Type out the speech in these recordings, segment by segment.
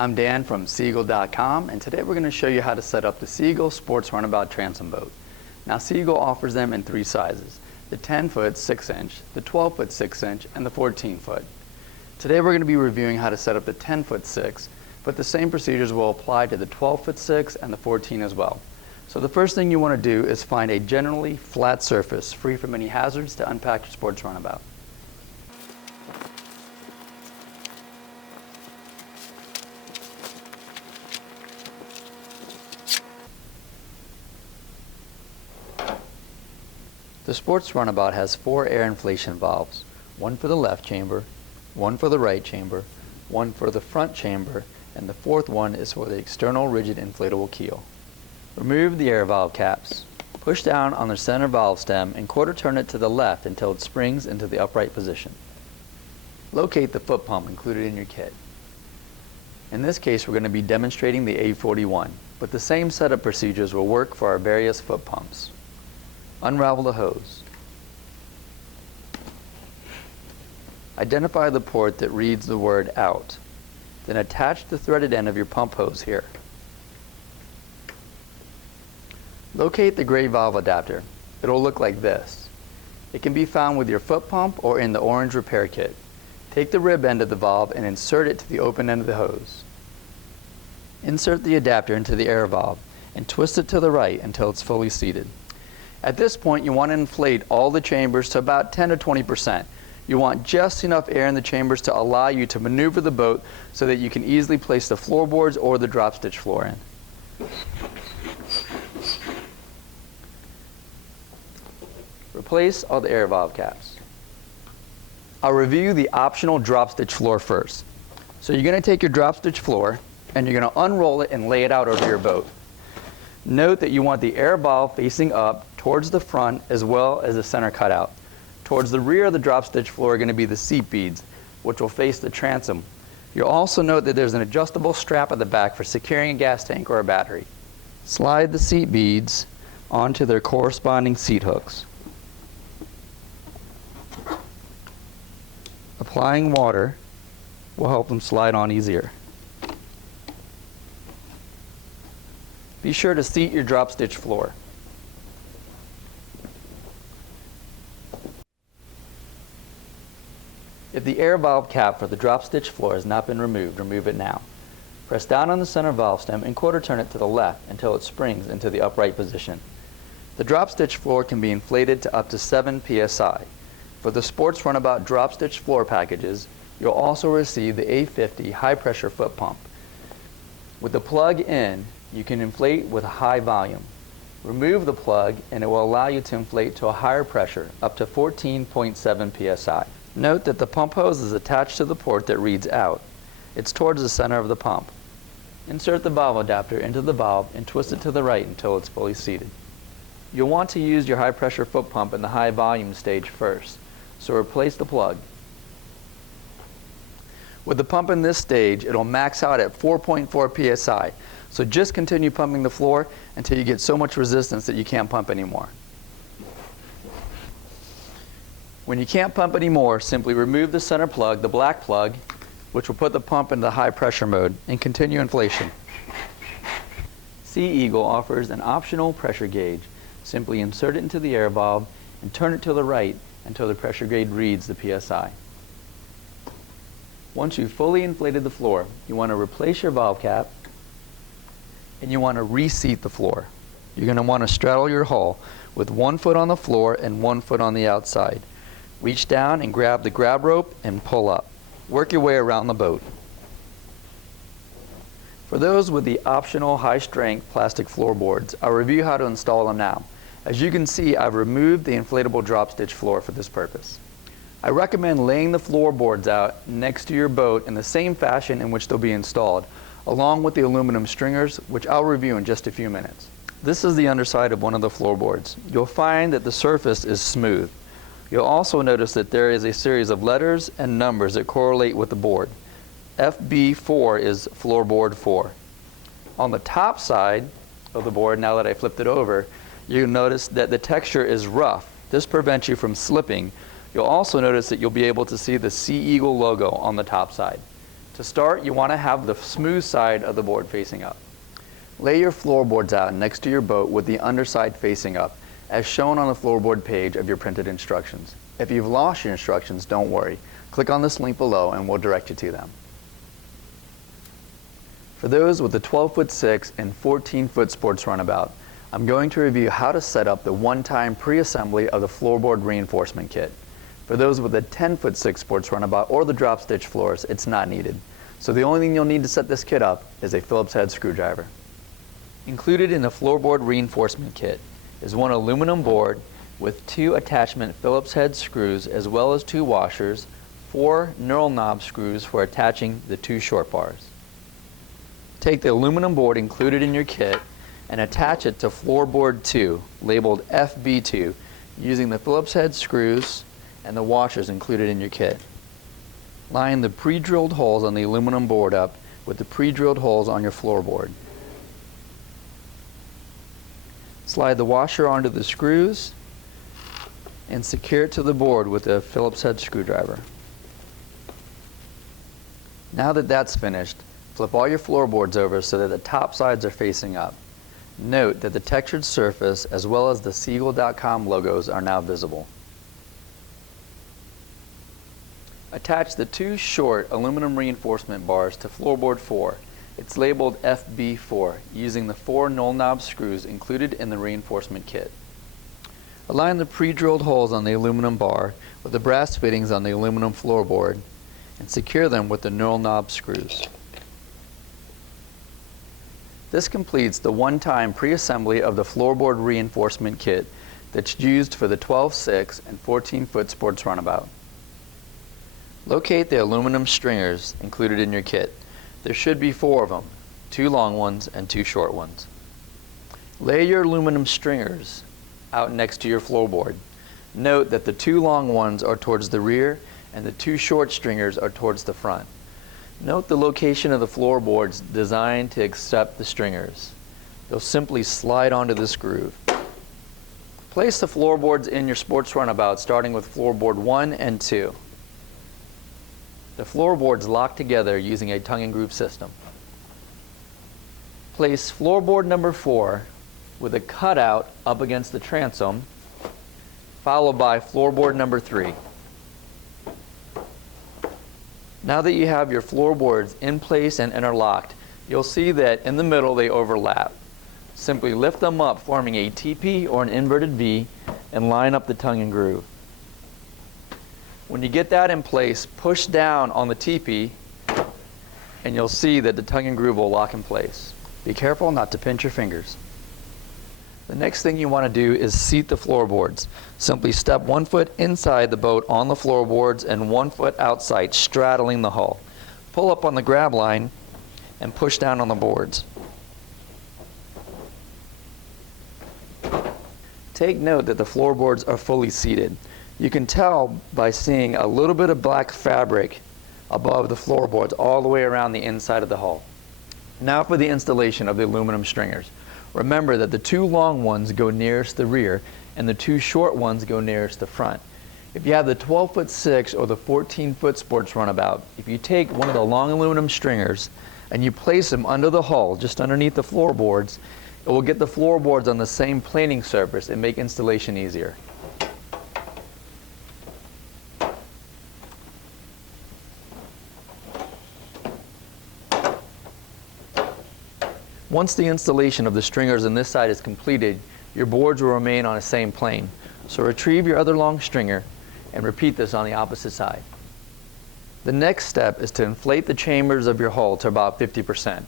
I'm Dan from Seagull.com, and today we're going to show you how to set up the Seagull Sports Runabout Transom Boat. Now Seagull offers them in three sizes: the 10-foot 6-inch, the 12-foot 6-inch, and the 14-foot. Today we're going to be reviewing how to set up the 10-foot 6, but the same procedures will apply to the 12-foot 6 and the 14 as well. So the first thing you want to do is find a generally flat surface free from any hazards to unpack your sports runabout. The sports runabout has 4 air inflation valves, one for the left chamber, one for the right chamber, one for the front chamber, and the 4th one is for the external rigid inflatable keel. Remove the air valve caps. Push down on the center valve stem and quarter turn it to the left until it springs into the upright position. Locate the foot pump included in your kit. In this case, we're going to be demonstrating the A41, but the same setup procedures will work for our various foot pumps. Unravel the hose. Identify the port that reads the word out. Then attach the threaded end of your pump hose here. Locate the gray valve adapter. It'll look like this. It can be found with your foot pump or in the orange repair kit. Take the rib end of the valve and insert it to the open end of the hose. Insert the adapter into the air valve and twist it to the right until it's fully seated. At this point, you want to inflate all the chambers to about 10 to 20%. You want just enough air in the chambers to allow you to maneuver the boat so that you can easily place the floorboards or the drop stitch floor in. Replace all the air valve caps. I'll review the optional drop stitch floor first. So you're going to take your drop stitch floor and you're going to unroll it and lay it out over your boat. Note that you want the air valve facing up towards the front as well as the center cutout. Towards the rear of the drop stitch floor are going to be the seat beads, which will face the transom. You'll also note that there's an adjustable strap at the back for securing a gas tank or a battery. Slide the seat beads onto their corresponding seat hooks. Applying water will help them slide on easier. Be sure to seat your drop stitch floor. If the air valve cap for the drop stitch floor has not been removed, remove it now. Press down on the center valve stem and quarter turn it to the left until it springs into the upright position. The drop stitch floor can be inflated to up to 7 psi. For the sports runabout drop stitch floor packages, you'll also receive the A50 high pressure foot pump. With the plug in, you can inflate with a high volume. Remove the plug and it will allow you to inflate to a higher pressure, up to 14.7 psi. Note that the pump hose is attached to the port that reads out. It's towards the center of the pump. Insert the valve adapter into the valve and twist it to the right until it's fully seated. You'll want to use your high pressure foot pump in the high volume stage first, so replace the plug. With the pump in this stage, it'll max out at 4.4 psi, so just continue pumping the floor until you get so much resistance that you can't pump anymore. When you can't pump anymore, simply remove the center plug, the black plug, which will put the pump into high pressure mode, and continue inflation. Sea Eagle offers an optional pressure gauge. Simply insert it into the air valve and turn it to the right until the pressure gauge reads the PSI. Once you've fully inflated the floor, you want to replace your valve cap and you want to reseat the floor. You're going to want to straddle your hull with 1 foot on the floor and 1 foot on the outside. Reach down and grab the grab rope and pull up. Work your way around the boat. For those with the optional high-strength plastic floorboards, I'll review how to install them now. As you can see, I've removed the inflatable drop stitch floor for this purpose. I recommend laying the floorboards out next to your boat in the same fashion in which they'll be installed, along with the aluminum stringers, which I'll review in just a few minutes. This is the underside of one of the floorboards. You'll find that the surface is smooth. You'll also notice that there is a series of letters and numbers that correlate with the board. FB4 is floorboard 4. On the top side of the board, now that I flipped it over, you'll notice that the texture is rough. This prevents you from slipping. You'll also notice that you'll be able to see the Sea Eagle logo on the top side. To start, you want to have the smooth side of the board facing up. Lay your floorboards out next to your boat with the underside facing up, as shown on the floorboard page of your printed instructions. If you've lost your instructions, don't worry. Click on this link below and we'll direct you to them. For those with the 12'6" and 14-foot sports runabout, I'm going to review how to set up the one-time pre-assembly of the floorboard reinforcement kit. For those with the 10'6" sports runabout or the drop stitch floors, it's not needed. So the only thing you'll need to set this kit up is a Phillips head screwdriver. Included in the floorboard reinforcement kit is one aluminum board with 2 attachment Phillips head screws as well as 2 washers, 4 knurl knob screws for attaching the 2 short bars. Take the aluminum board included in your kit and attach it to floorboard 2, labeled FB2, using the Phillips head screws and the washers included in your kit. Line the pre-drilled holes on the aluminum board up with the pre-drilled holes on your floorboard. Slide the washer onto the screws and secure it to the board with a Phillips head screwdriver. Now that that's finished, flip all your floorboards over so that the top sides are facing up. Note that the textured surface as well as the Seagull.com logos are now visible. Attach the 2 short aluminum reinforcement bars to floorboard 4. It's labeled FB4 using the 4 knurl knob screws included in the reinforcement kit. Align the pre-drilled holes on the aluminum bar with the brass fittings on the aluminum floorboard and secure them with the knurl knob screws. This completes the one-time pre-assembly of the floorboard reinforcement kit that's used for the 12'6" and 14-foot sports runabout. Locate the aluminum stringers included in your kit. There should be 4 of them, 2 long ones and 2 short ones. Lay your aluminum stringers out next to your floorboard. Note that the 2 long ones are towards the rear and the 2 short stringers are towards the front. Note the location of the floorboards designed to accept the stringers. They'll simply slide onto this groove. Place the floorboards in your sports runabout starting with floorboard 1 and 2. The floorboards lock together using a tongue and groove system. Place floorboard number 4 with a cutout up against the transom, followed by floorboard number 3. Now that you have your floorboards in place and interlocked, you'll see that in the middle they overlap. Simply lift them up, forming a TP or an inverted V, and line up the tongue and groove. When you get that in place, push down on the TP and you'll see that the tongue and groove will lock in place. Be careful not to pinch your fingers. The next thing you want to do is seat the floorboards. Simply step 1 foot inside the boat on the floorboards and 1 foot outside, straddling the hull. Pull up on the grab line and push down on the boards. Take note that the floorboards are fully seated. You can tell by seeing a little bit of black fabric above the floorboards all the way around the inside of the hull. Now for the installation of the aluminum stringers. Remember that the 2 long ones go nearest the rear and the 2 short ones go nearest the front. If you have the 12'6" or the 14-foot sports runabout, if you take one of the long aluminum stringers and you place them under the hull, just underneath the floorboards, it will get the floorboards on the same planing surface and make installation easier. Once the installation of the stringers on this side is completed, your boards will remain on the same plane. So retrieve your other long stringer and repeat this on the opposite side. The next step is to inflate the chambers of your hull to about 50%.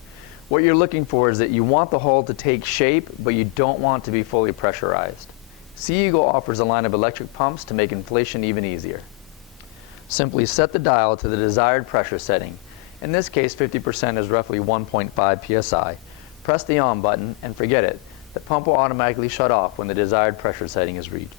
What you're looking for is that you want the hull to take shape, but you don't want it to be fully pressurized. Sea Eagle offers a line of electric pumps to make inflation even easier. Simply set the dial to the desired pressure setting. In this case, 50% is roughly 1.5 psi. Press the on button and forget it. The pump will automatically shut off when the desired pressure setting is reached.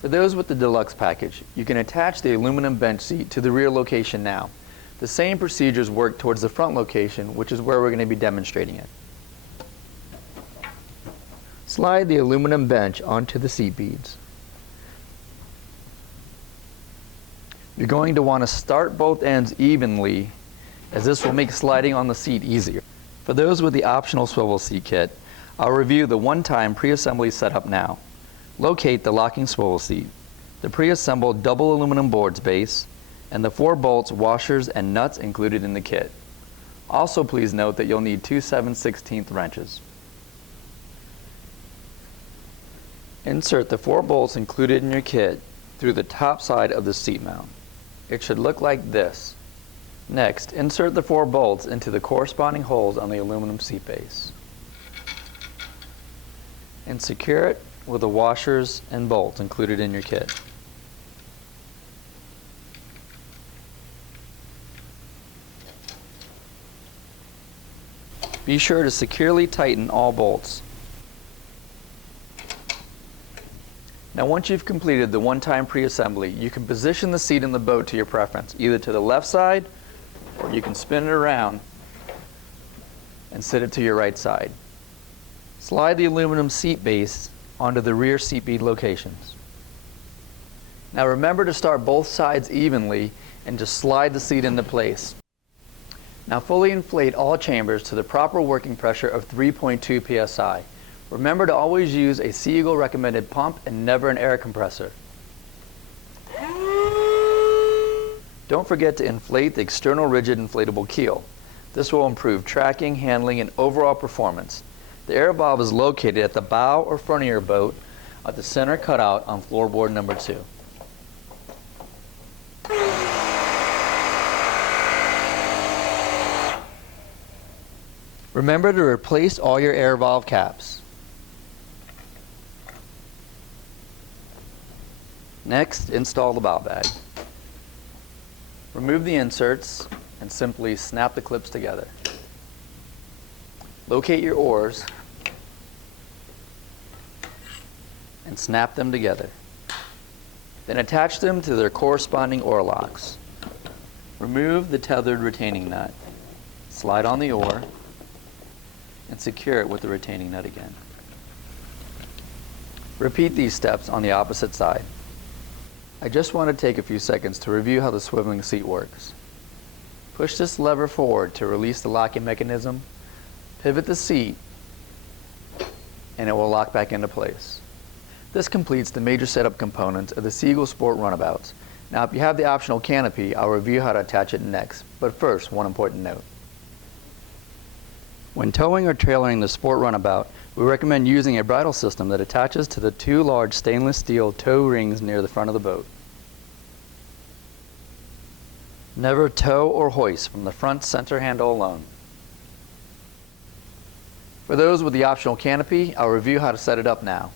For those with the deluxe package, you can attach the aluminum bench seat to the rear location now. The same procedures work towards the front location, which is where we're going to be demonstrating it. Slide the aluminum bench onto the seat beads. You're going to want to start both ends evenly, as this will make sliding on the seat easier. For those with the optional swivel seat kit, I'll review the one-time pre-assembly setup now. Locate the locking swivel seat, the pre-assembled double aluminum boards base, and the 4 bolts, washers, and nuts included in the kit. Also, please note that you'll need 2 7/16 wrenches. Insert the 4 bolts included in your kit through the top side of the seat mount. It should look like this. Next, insert the 4 bolts into the corresponding holes on the aluminum seat base. And secure it with the washers and bolts included in your kit. Be sure to securely tighten all bolts. Now once you've completed the one-time pre-assembly, you can position the seat in the boat to your preference, either to the left side, or you can spin it around and sit it to your right side. Slide the aluminum seat base onto the rear seat bead locations. Now remember to start both sides evenly and just slide the seat into place. Now fully inflate all chambers to the proper working pressure of 3.2 psi. Remember to always use a Seagull recommended pump and never an air compressor. Don't forget to inflate the external rigid inflatable keel. This will improve tracking, handling, and overall performance. The air valve is located at the bow or front of your boat at the center cutout on floorboard number 2. Remember to replace all your air valve caps. Next, install the bow bag. Remove the inserts and simply snap the clips together. Locate your oars and snap them together. Then attach them to their corresponding oar locks. Remove the tethered retaining nut. Slide on the oar and secure it with the retaining nut again. Repeat these steps on the opposite side. I just want to take a few seconds to review how the swiveling seat works. Push this lever forward to release the locking mechanism, pivot the seat, and it will lock back into place. This completes the major setup components of the Seagull Sport Runabouts. Now if you have the optional canopy, I'll review how to attach it next, but first, one important note. When towing or trailering the Sport Runabout, we recommend using a bridle system that attaches to the 2 large stainless steel tow rings near the front of the boat. Never tow or hoist from the front center handle alone. For those with the optional canopy, I'll review how to set it up now.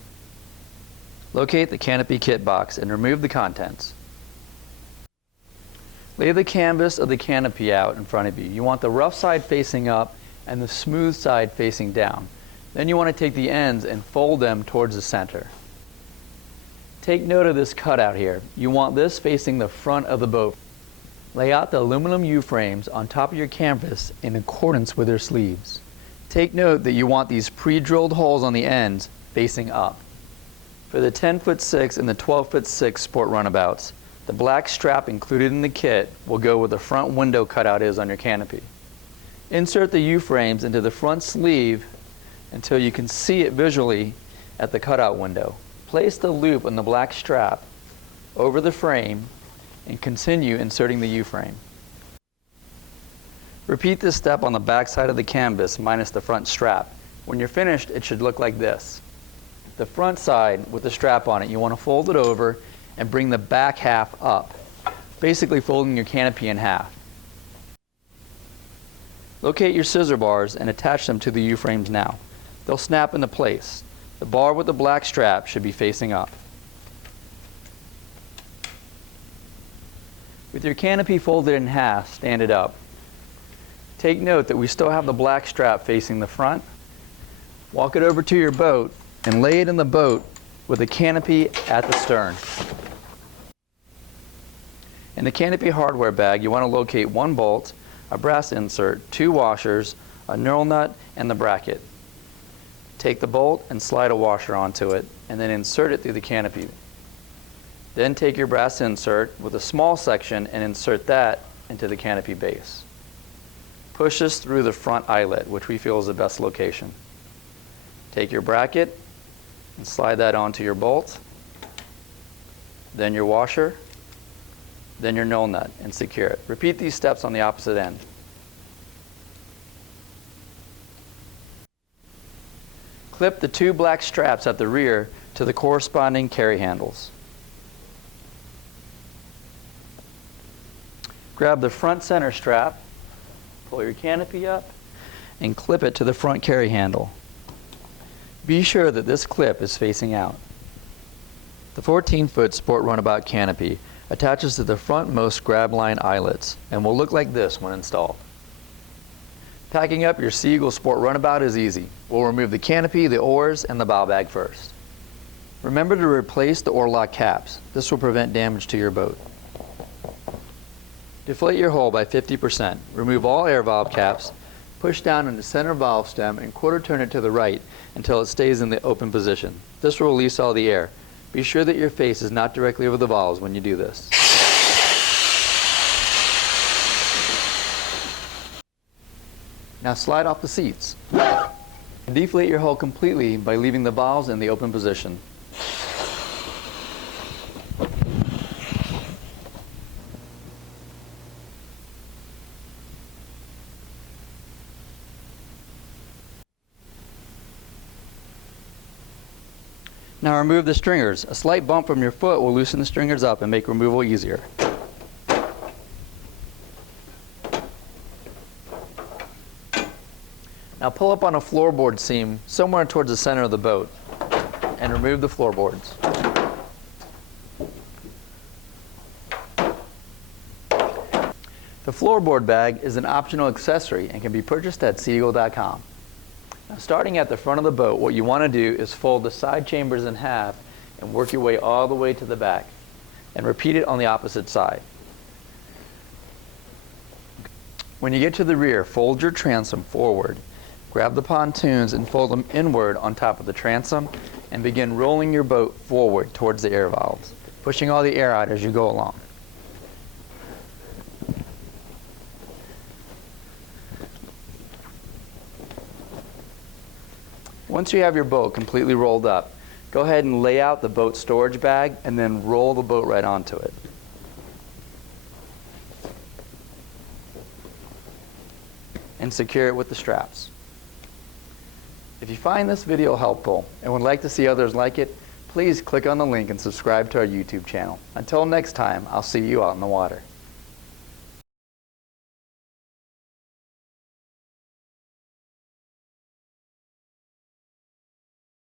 Locate the canopy kit box and remove the contents. Lay the canvas of the canopy out in front of you. You want the rough side facing up and the smooth side facing down. Then you want to take the ends and fold them towards the center. Take note of this cutout here. You want this facing the front of the boat. Lay out the aluminum U-frames on top of your canvas in accordance with their sleeves. Take note that you want these pre-drilled holes on the ends facing up. For the 10'6" and the 12'6" Sport Runabouts, the black strap included in the kit will go where the front window cutout is on your canopy. Insert the U-frames into the front sleeve until you can see it visually at the cutout window. Place the loop on the black strap over the frame and continue inserting the U-frame. Repeat this step on the back side of the canvas minus the front strap. When you're finished, it should look like this. The front side with the strap on it, you want to fold it over and bring the back half up, basically folding your canopy in half. Locate your scissor bars and attach them to the U-frames now. They'll snap into place. The bar with the black strap should be facing up. With your canopy folded in half, stand it up. Take note that we still have the black strap facing the front. Walk it over to your boat and lay it in the boat with a canopy at the stern. In the canopy hardware bag, you want to locate one bolt, a brass insert, 2 washers, a knurl nut, and the bracket. Take the bolt and slide a washer onto it, and then insert it through the canopy. Then take your brass insert with a small section and insert that into the canopy base. Push this through the front eyelet, which we feel is the best location. Take your bracket and slide that onto your bolt, then your washer, then your knurl nut, and secure it. Repeat these steps on the opposite end. Clip the 2 black straps at the rear to the corresponding carry handles. Grab the front center strap, pull your canopy up, and clip it to the front carry handle. Be sure that this clip is facing out. The 14-foot Sport Runabout canopy attaches to the frontmost grab line eyelets and will look like this when installed. Packing up your Sea Eagle Sport Runabout is easy. We'll remove the canopy, the oars, and the bow bag first. Remember to replace the oar lock caps. This will prevent damage to your boat. Deflate your hull by 50%. Remove all air valve caps, push down in the center valve stem, and quarter turn it to the right until it stays in the open position. This will release all the air. Be sure that your face is not directly over the valves when you do this. Now slide off the seats. Deflate your hull completely by leaving the valves in the open position. Now remove the stringers. A slight bump from your foot will loosen the stringers up and make removal easier. Now pull up on a floorboard seam somewhere towards the center of the boat and remove the floorboards. The floorboard bag is an optional accessory and can be purchased at SeaEagle.com. Now, starting at the front of the boat, what you want to do is fold the side chambers in half and work your way all the way to the back, and repeat it on the opposite side. When you get to the rear, fold your transom forward. Grab the pontoons and fold them inward on top of the transom and begin rolling your boat forward towards the air valves, pushing all the air out as you go along. Once you have your boat completely rolled up, go ahead and lay out the boat storage bag and then roll the boat right onto it. And secure it with the straps. If you find this video helpful and would like to see others like it, please click on the link and subscribe to our YouTube channel. Until next time, I'll see you out in the water.